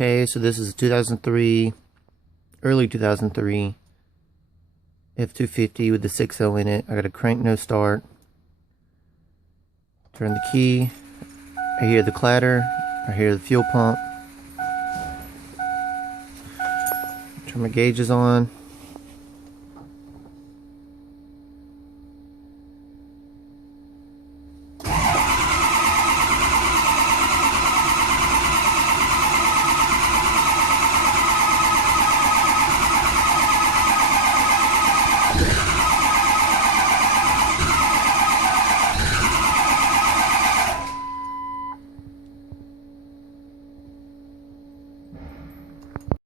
Okay, so this is a 2003, early 2003 F-250 with the 6.0 in it. I got a crank no start. Turn the key. I hear the clatter. I hear the fuel pump. Turn my gauges on.